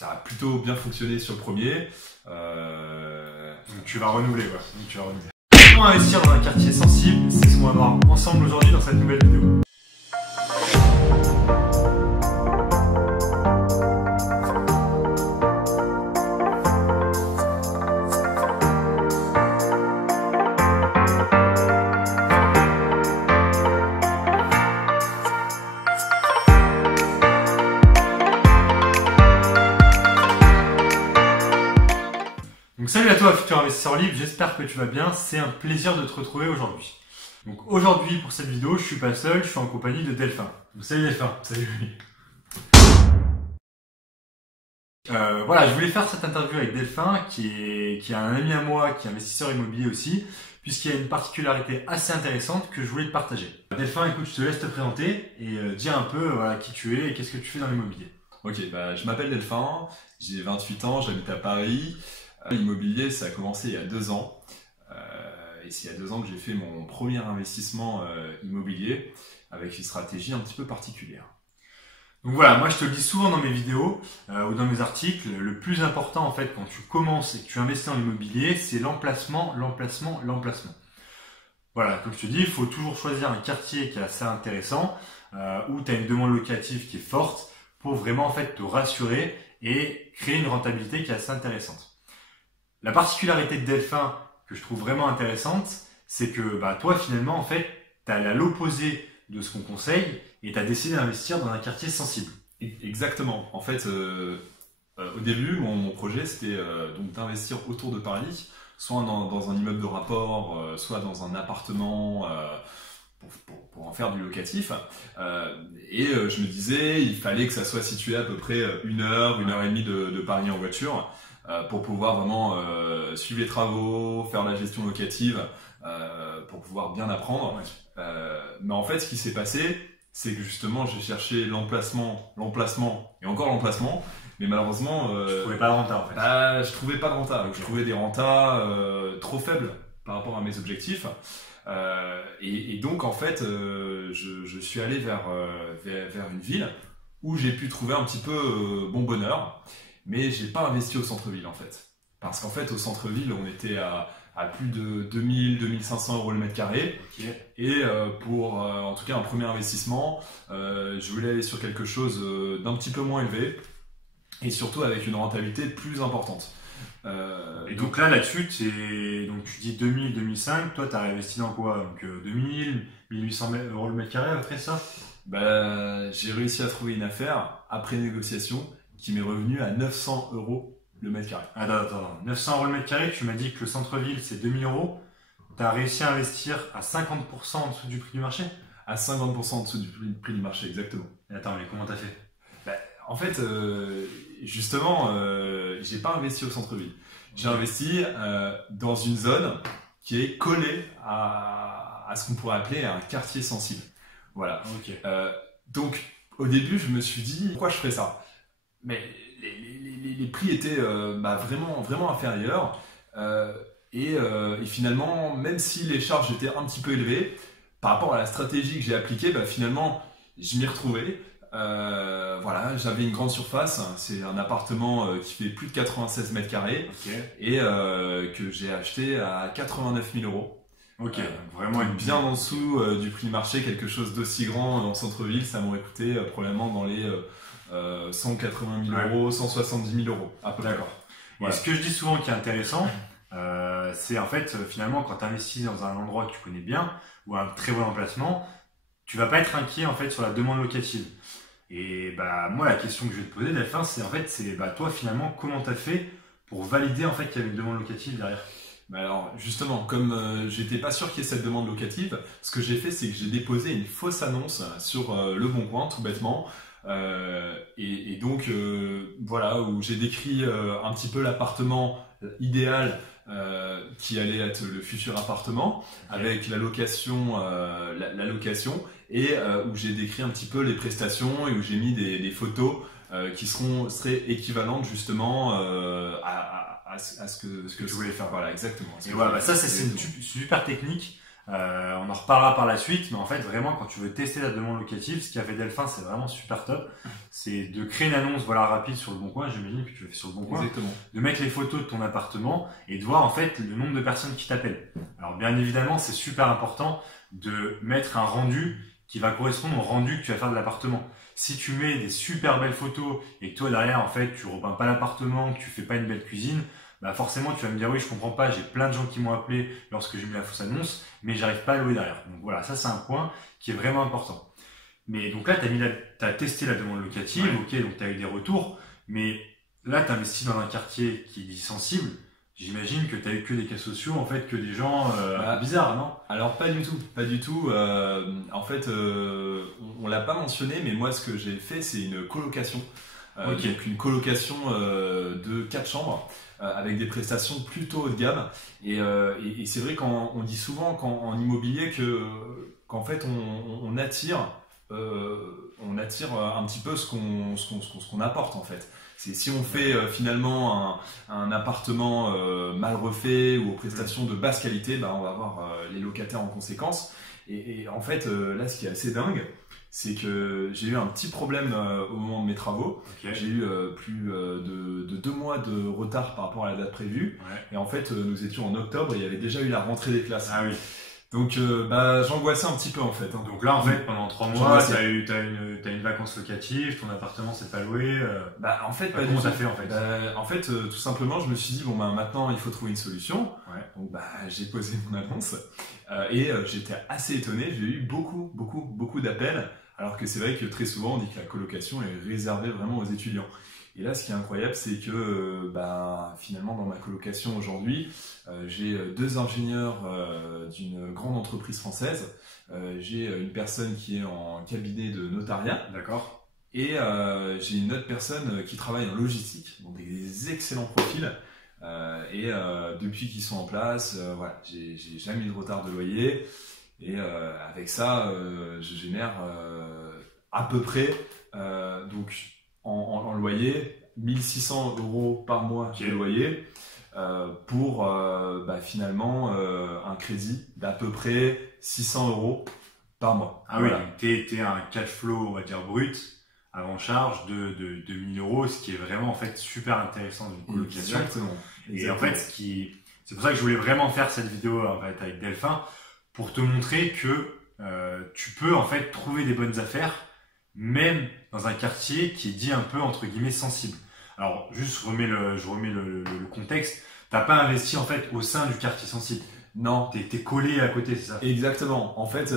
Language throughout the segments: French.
ça a plutôt bien fonctionné sur le premier. Donc tu vas renouveler quoi. Donc tu vas renouveler. Comment investir dans un quartier sensible? C'est ce qu'on va voir ensemble aujourd'hui dans cette nouvelle vidéo. Donc salut à toi futur investisseur libre, j'espère que tu vas bien, c'est un plaisir de te retrouver aujourd'hui. Donc aujourd'hui pour cette vidéo, je suis pas seul, je suis en compagnie de Delphin. Donc, salut Delphin. Salut. Voilà, je voulais faire cette interview avec Delphin qui est un ami à moi, qui est investisseur immobilier aussi, puisqu'il y a une particularité assez intéressante que je voulais te partager. Delphin, écoute, je te laisse te présenter et dire un peu voilà, qui tu es et qu'est-ce que tu fais dans l'immobilier. Ok, je m'appelle Delphin, j'ai 28 ans, j'habite à Paris. L'immobilier, ça a commencé il y a 2 ans. Et c'est il y a 2 ans que j'ai fait mon premier investissement immobilier avec une stratégie un petit peu particulière. Donc voilà, moi je te le dis souvent dans mes vidéos ou dans mes articles, le plus important en fait quand tu commences et que tu investis dans l'immobilier, c'est l'emplacement, l'emplacement, l'emplacement. Voilà, comme je te dis, il faut toujours choisir un quartier qui est assez intéressant, où tu as une demande locative qui est forte pour vraiment en fait te rassurer et créer une rentabilité qui est assez intéressante. La particularité de Delphin que je trouve vraiment intéressante, c'est que toi finalement en fait, tu as l'opposé de ce qu'on conseille et tu as décidé d'investir dans un quartier sensible. Exactement. En fait, au début, mon projet c'était donc d'investir autour de Paris, soit dans un immeuble de rapport, soit dans un appartement pour en faire du locatif. Et je me disais, il fallait que ça soit situé à peu près 1 heure, 1 heure et demie de Paris en voiture. Pour pouvoir vraiment suivre les travaux, faire la gestion locative, pour pouvoir bien apprendre. Mais en fait, ce qui s'est passé, c'est que justement, j'ai cherché l'emplacement et encore l'emplacement, mais malheureusement, je trouvais pas de renta en fait. Je trouvais pas de renta. Okay. Je trouvais des rentas trop faibles par rapport à mes objectifs. Et donc, en fait, je suis allé vers une ville où j'ai pu trouver un petit peu bon bonheur. Mais j'ai pas investi au centre-ville en fait. Parce qu'en fait au centre-ville on était à plus de 2000-2500 euros le mètre carré. Okay. Et pour en tout cas un premier investissement, je voulais aller sur quelque chose d'un petit peu moins élevé. Et surtout avec une rentabilité plus importante. Et donc là-dessus, donc tu dis 2000-2005, toi tu as investi dans quoi? Donc 2000-1800 euros le mètre carré après ça? J'ai réussi à trouver une affaire après négociation qui m'est revenu à 900 euros le mètre carré. Attends, 900 euros le mètre carré, tu m'as dit que le centre-ville c'est 2000 euros. Tu as réussi à investir à 50% en dessous du prix du marché? À 50% en dessous du prix du marché, exactement. Et attends, mais comment t'as fait? En fait, justement, j'ai pas investi au centre-ville. J'ai investi dans une zone qui est collée à ce qu'on pourrait appeler un quartier sensible. Voilà. Okay. Donc, au début, je me suis dit, pourquoi je ferais ça? Mais les prix étaient vraiment inférieurs et finalement, même si les charges étaient un petit peu élevées, par rapport à la stratégie que j'ai appliquée, finalement, je m'y retrouvais. Voilà, j'avais une grande surface, c'est un appartement qui fait plus de 96 mètres carrés. Okay. Et que j'ai acheté à 89 000 euros. Ok, vraiment bien en dessous du prix du marché, quelque chose d'aussi grand dans le centre-ville, ça m'aurait coûté probablement dans les 180 000 euros, 170 000 euros. D'accord. Voilà. Et ce que je dis souvent qui est intéressant, c'est en fait finalement quand tu investis dans un endroit que tu connais bien ou un très bon emplacement, tu vas pas être inquiet en fait sur la demande locative. Et moi la question que je vais te poser Delphin, c'est en fait toi finalement comment tu as fait pour valider en fait qu'il y avait une demande locative derrière? Alors justement, comme j'étais pas sûr qu'il y ait cette demande locative, ce que j'ai fait c'est que j'ai déposé une fausse annonce sur Le Bon Coin tout bêtement. Et donc voilà, où j'ai décrit un petit peu l'appartement idéal qui allait être le futur appartement, okay, avec la location, et où j'ai décrit un petit peu les prestations et où j'ai mis des photos qui seraient équivalentes justement à ce que je voulais faire. Voilà, exactement. Et voilà, ça c'est une super technique On en reparlera par la suite, mais en fait, vraiment, quand tu veux tester ta demande locative, ce qu'a fait Delphin, c'est vraiment super top. C'est de créer une annonce, voilà, rapide sur le Bon Coin. J'imagine que tu le fais sur le Bon Coin. Exactement. De mettre les photos de ton appartement et de voir, en fait, le nombre de personnes qui t'appellent. Alors, bien évidemment, c'est super important de mettre un rendu qui va correspondre au rendu que tu vas faire de l'appartement. Si tu mets des super belles photos et que toi, derrière, en fait, tu repeins pas l'appartement, que tu fais pas une belle cuisine, bah forcément tu vas me dire oui je comprends pas, j'ai plein de gens qui m'ont appelé lorsque j'ai mis la fausse annonce, mais j'arrive pas à louer derrière. Donc voilà, ça c'est un point qui est vraiment important. Mais donc là t'as testé la demande locative, ok, donc t'as eu des retours, mais là t'as investi dans un quartier qui est sensible. J'imagine que t'as eu que des cas sociaux, en fait, que des gens bizarres, non? Alors pas du tout, pas du tout. En fait, on l'a pas mentionné, mais moi ce que j'ai fait c'est une colocation. Ok. Donc une colocation de 4 chambres avec des prestations plutôt haut de gamme. Et c'est vrai qu'on dit souvent en immobilier qu'en fait on attire un petit peu ce qu'on apporte en fait. Si on fait finalement un appartement mal refait ou aux prestations de basse qualité, bah, on va avoir les locataires en conséquence. Et en fait, là, ce qui est assez dingue, c'est que j'ai eu un petit problème au moment de mes travaux. Ok. J'ai eu plus de 2 mois de retard par rapport à la date prévue. Ouais. Et en fait, nous étions en octobre et il y avait déjà eu la rentrée des classes. Ah oui. Donc, bah, j'angoissais un petit peu en fait. Hein. Donc là, en fait, pendant 3 mois, t'as une vacance locative, ton appartement s'est pas loué. Bah, en fait, pas du comment tout. t'as fait en fait? Bah, en fait, tout simplement, je me suis dit bon bah maintenant il faut trouver une solution. Ouais. Donc bah j'ai posé mon annonce et j'étais assez étonné. J'ai eu beaucoup d'appels, alors que c'est vrai que très souvent on dit que la colocation est réservée vraiment aux étudiants. Et là, ce qui est incroyable, c'est que bah, finalement dans ma colocation aujourd'hui, j'ai 2 ingénieurs d'une grande entreprise française. J'ai une personne qui est en cabinet de notariat. D'accord. Et j'ai une autre personne qui travaille en logistique, donc des excellents profils. Depuis qu'ils sont en place, voilà, j'ai jamais eu de retard de loyer. Et avec ça, je génère à peu près, donc en loyer, 1600 € par mois de loyer pour bah, finalement un crédit d'à peu près 600 € par mois. Ah voilà. Oui, t'es un cash flow, on va dire brut, avant charge de 1000 €, ce qui est vraiment en fait super intéressant d'une colocation. Exactement. Et en fait, c'est pour ça que je voulais vraiment faire cette vidéo en fait, avec Delphin, pour te montrer que tu peux en fait trouver des bonnes affaires, même dans un quartier qui est dit un peu entre guillemets sensible. Alors juste, je remets le contexte. T'as pas investi en fait au sein du quartier sensible. Non. T'es collé à côté, c'est ça? Exactement. En fait,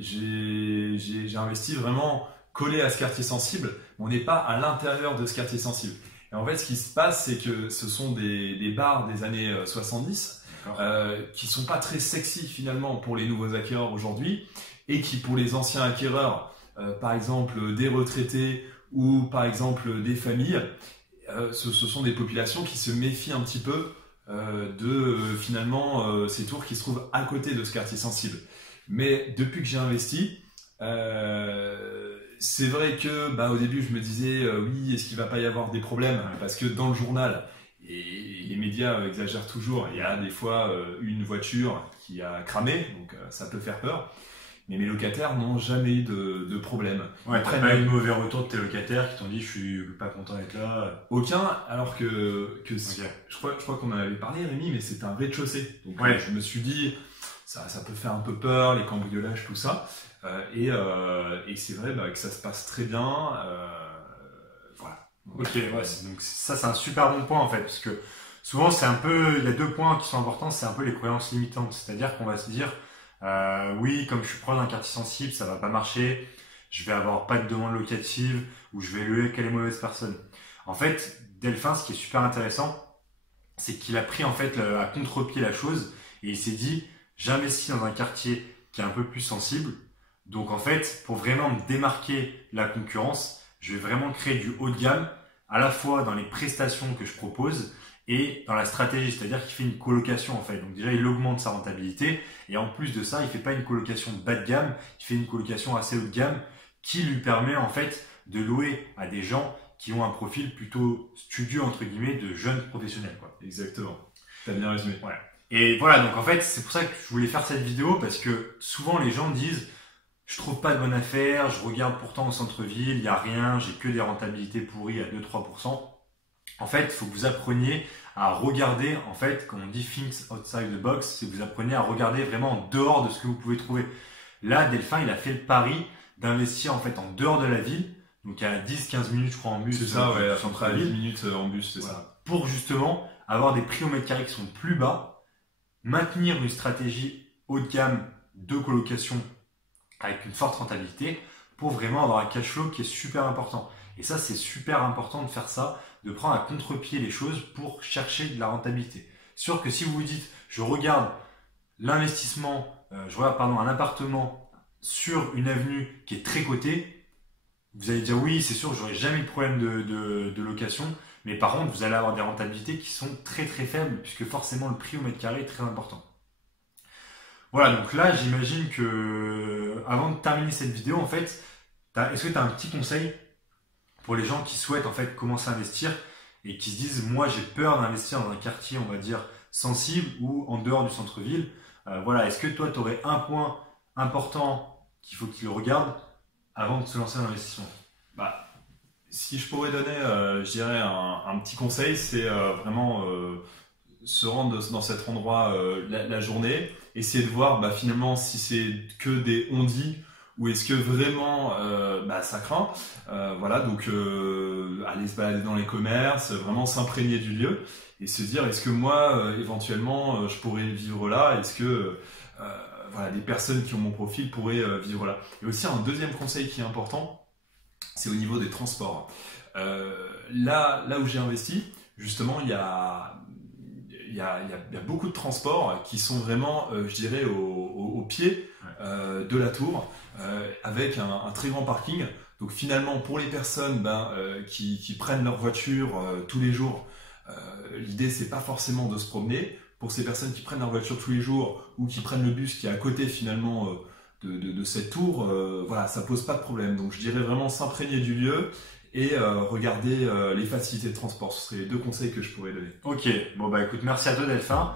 j'ai investi vraiment collé à ce quartier sensible. On n'est pas à l'intérieur de ce quartier sensible. Et en fait, ce qui se passe, c'est que ce sont des bars des années 70 qui sont pas très sexy finalement pour les nouveaux acquéreurs aujourd'hui et qui pour les anciens acquéreurs, par exemple des retraités ou par exemple des familles, ce sont des populations qui se méfient un petit peu finalement ces tours qui se trouvent à côté de ce quartier sensible. Mais depuis que j'ai investi, c'est vrai que bah, au début je me disais oui, est-ce qu'il va pas y avoir des problèmes, parce que dans le journal, et les médias exagèrent toujours, il y a des fois une voiture qui a cramé, donc ça peut faire peur. Mais mes locataires n'ont jamais eu de problème. Ouais, t'as pas eu de mauvais retour de tes locataires qui t'ont dit je suis pas content d'être là? Aucun, alors que Okay. je crois qu'on en avait parlé, Rémi, mais c'est un rez-de-chaussée. Donc je me suis dit, ça peut faire un peu peur, les cambriolages, tout ça. Et c'est vrai que ça se passe très bien. Voilà. Ok, ouais, donc ça c'est un super bon point en fait, parce que souvent c'est un peu, il y a 2 points qui sont importants, c'est un peu les croyances limitantes. C'est-à-dire qu'on va se dire oui, comme je suis proche d'un quartier sensible, ça va pas marcher, je vais avoir pas de demande locative, ou je vais louer qu'à les mauvaises personnes. En fait, Delphin, ce qui est super intéressant, c'est qu'il a pris en fait à contre-pied la chose, et il s'est dit, j'investis dans un quartier qui est un peu plus sensible, donc en fait, pour vraiment me démarquer la concurrence, je vais vraiment créer du haut de gamme, à la fois dans les prestations que je propose, et dans la stratégie, c'est-à-dire qu'il fait une colocation en fait. Donc déjà, il augmente sa rentabilité et en plus de ça, il fait pas une colocation bas de gamme, il fait une colocation assez haut de gamme qui lui permet en fait de louer à des gens qui ont un profil plutôt studieux entre guillemets de jeunes professionnels quoi. Exactement. T'as bien résumé. Ouais. Et voilà, donc en fait, c'est pour ça que je voulais faire cette vidéo, parce que souvent les gens disent je trouve pas de bonne affaire, je regarde pourtant au centre-ville, il n'y a rien, j'ai que des rentabilités pourries à 2-3%. En fait, il faut que vous appreniez à regarder, en fait, quand on dit things outside the box, c'est que vous apprenez à regarder vraiment en dehors de ce que vous pouvez trouver. Là, Delphin, il a fait le pari d'investir en fait en dehors de la ville, donc à 10-15 minutes, je crois, en bus. C'est ça, ouais, centre 10 minutes en bus, c'est voilà. ça. Pour justement avoir des prix au mètre carré qui sont plus bas, maintenir une stratégie haut de gamme de colocation avec une forte rentabilité pour vraiment avoir un cash flow qui est super important. Et ça, c'est super important de faire ça, de prendre à contre-pied les choses pour chercher de la rentabilité. Sûr que si vous vous dites, je regarde l'investissement, un appartement sur une avenue qui est très cotée, vous allez dire oui, c'est sûr, j'aurai jamais de problème de location, mais par contre, vous allez avoir des rentabilités qui sont très très faibles, puisque forcément le prix au mètre carré est très important. Voilà, donc là, j'imagine que avant de terminer cette vidéo, en fait, est-ce que tu as un petit conseil pour les gens qui souhaitent en fait commencer à investir et qui se disent, moi j'ai peur d'investir dans un quartier, on va dire, sensible ou en dehors du centre-ville. Voilà, est-ce que toi, tu aurais un point important qu'il faut qu'ils regardent avant de se lancer dans l'investissement? Si je pourrais donner, je dirais, un petit conseil, c'est vraiment se rendre dans cet endroit la journée, essayer de voir finalement si c'est que des on-dit ou est-ce que vraiment ça craint. Voilà, donc aller se balader dans les commerces, vraiment s'imprégner du lieu et se dire est-ce que moi éventuellement je pourrais vivre là, est-ce que voilà, des personnes qui ont mon profil pourraient vivre là. Et aussi un deuxième conseil qui est important, c'est au niveau des transports. Là où j'ai investi, justement, il y a beaucoup de transports qui sont vraiment, je dirais, au pied de la tour, avec un très grand parking. Donc finalement, pour les personnes qui prennent leur voiture tous les jours, l'idée c'est pas forcément de se promener. Pour ces personnes qui prennent leur voiture tous les jours ou qui prennent le bus qui est à côté finalement de cette tour, voilà, ça pose pas de problème. Donc je dirais vraiment s'imprégner du lieu et regarder les facilités de transport. Ce seraient les deux conseils que je pourrais donner. Ok, bon écoute, merci à toi Delphin.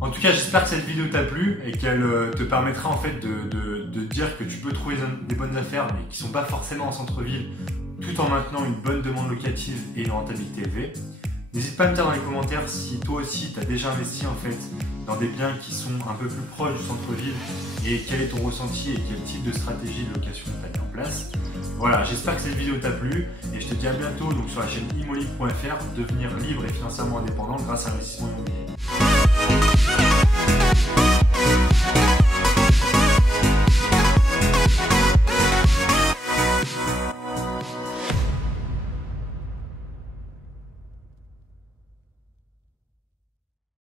En tout cas, j'espère que cette vidéo t'a plu et qu'elle te permettra en fait de dire que tu peux trouver des bonnes affaires mais qui sont pas forcément en centre-ville tout en maintenant une bonne demande locative et une rentabilité élevée. N'hésite pas à me dire dans les commentaires si toi aussi tu as déjà investi en fait dans des biens qui sont un peu plus proches du centre-ville et quel est ton ressenti et quel type de stratégie de location tu as mis en place. Voilà, j'espère que cette vidéo t'a plu et je te dis à bientôt donc sur la chaîne imolive.fr, devenir libre et financièrement indépendant grâce à l'investissement immobilier.